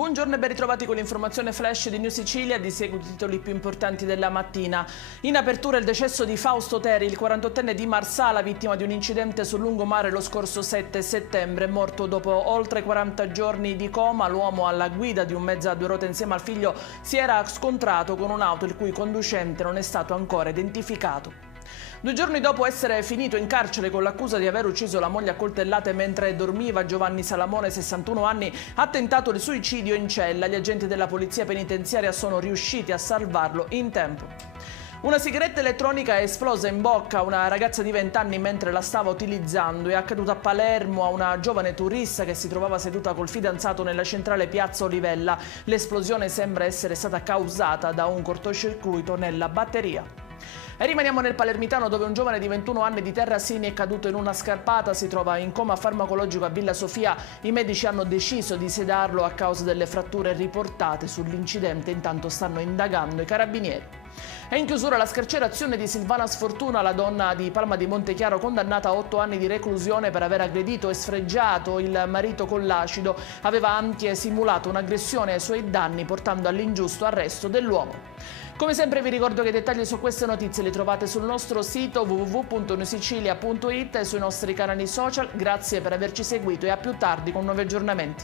Buongiorno e ben ritrovati con l'informazione flash di New Sicilia. Di seguito i titoli più importanti della mattina. In apertura il decesso di Fausto Teri, il 48enne di Marsala, vittima di un incidente sul lungomare lo scorso 7 settembre. Morto dopo oltre 40 giorni di coma, l'uomo alla guida di un mezzo a due ruote insieme al figlio si era scontrato con un'auto il cui conducente non è stato ancora identificato. 2 giorni dopo essere finito in carcere con l'accusa di aver ucciso la moglie a coltellate mentre dormiva, Giovanni Salamone, 61 anni, ha tentato il suicidio in cella. Gli agenti della polizia penitenziaria sono riusciti a salvarlo in tempo. Una sigaretta elettronica è esplosa in bocca a una ragazza di 20 anni mentre la stava utilizzando. È accaduto a Palermo a una giovane turista che si trovava seduta col fidanzato nella centrale piazza Olivella. L'esplosione sembra essere stata causata da un cortocircuito nella batteria. E rimaniamo nel Palermitano, dove un giovane di 21 anni di Terrasini è caduto in una scarpata, si trova in coma farmacologico a Villa Sofia. I medici hanno deciso di sedarlo a causa delle fratture riportate sull'incidente, intanto stanno indagando i carabinieri. E in chiusura la scarcerazione di Silvana Sfortuna, la donna di Palma di Montechiaro condannata a 8 anni di reclusione per aver aggredito e sfregiato il marito con l'acido. Aveva anche simulato un'aggressione ai suoi danni, portando all'ingiusto arresto dell'uomo. Come sempre vi ricordo che i dettagli su queste notizie li trovate sul nostro sito www.newsicilia.it e sui nostri canali social. Grazie per averci seguito e a più tardi con nuovi aggiornamenti.